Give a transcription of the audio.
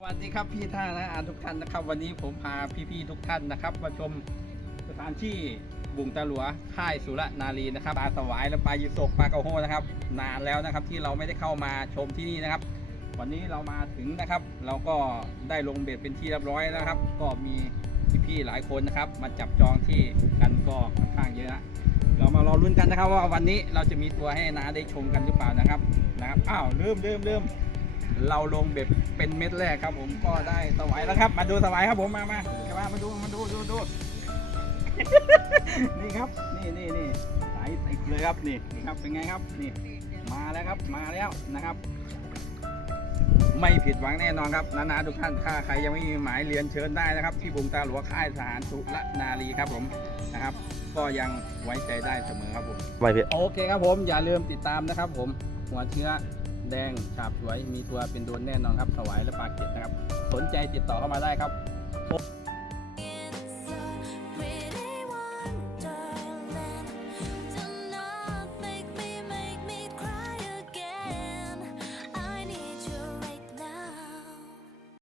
สวัสดีครับพี่ท่านนะอ่าทุกท่านนะครับ วันนี้ผมพาพี่ๆทุกท่านนะครับมาชมสถานที่บุงตาหลัวค่ายสุรนารีนะครับปลาสวายและปลายีสกปลากระโฮนะครับ นานแล้วนะครับที่เราไม่ได้เข้ามาชมที่นี่นะครับ วันนี้เรามาถึงนะครับ เราก็ได้ลงเบ็ดเป็นที่เรียบร้อยแล้วครับ ก็มีพี่ๆหลายคนนะครับ มาจับจองที่กันก็ค่อนข้างเยอะนะเรามารอลุ้นกันนะครับ ว่าวันนี้เราจะมีตัวให้นาได้ชมกันหรือเปล่านะครับนะครับอ้าวลืมลืมลืม เราลงเบ็ดเป็นเม็ดแรกครับ ผมก็ได้สวายแล้วครับ มาดูสวายครับผมมามามามาดูมาดูดูดูนี่ครับนี่นี่นี่สายติดเลยครับนี่นี่ครับเป็นไงครับนี่มาแล้วครับมาแล้วนะครับ ไม่ผิดหวังแน่นอนครับนานาทุกท่านถ้าใครยังไม่มีหมายเรียนเชิญได้นะครับ ที่บุงตาหลวงค่ายทหารสุรนารีครับผมนะครับ ก็ยังไว้ใจได้เสมอครับผมไปพี่โอเคครับผมอย่าลืมติดตามนะครับ ผมหัวเชื้อ แดงฉาบสวยมีตัวเป็นโดนแน่นอนครับสวายและปลาเก็ดนะครับ สนใจติดต่อเข้ามาได้ครับ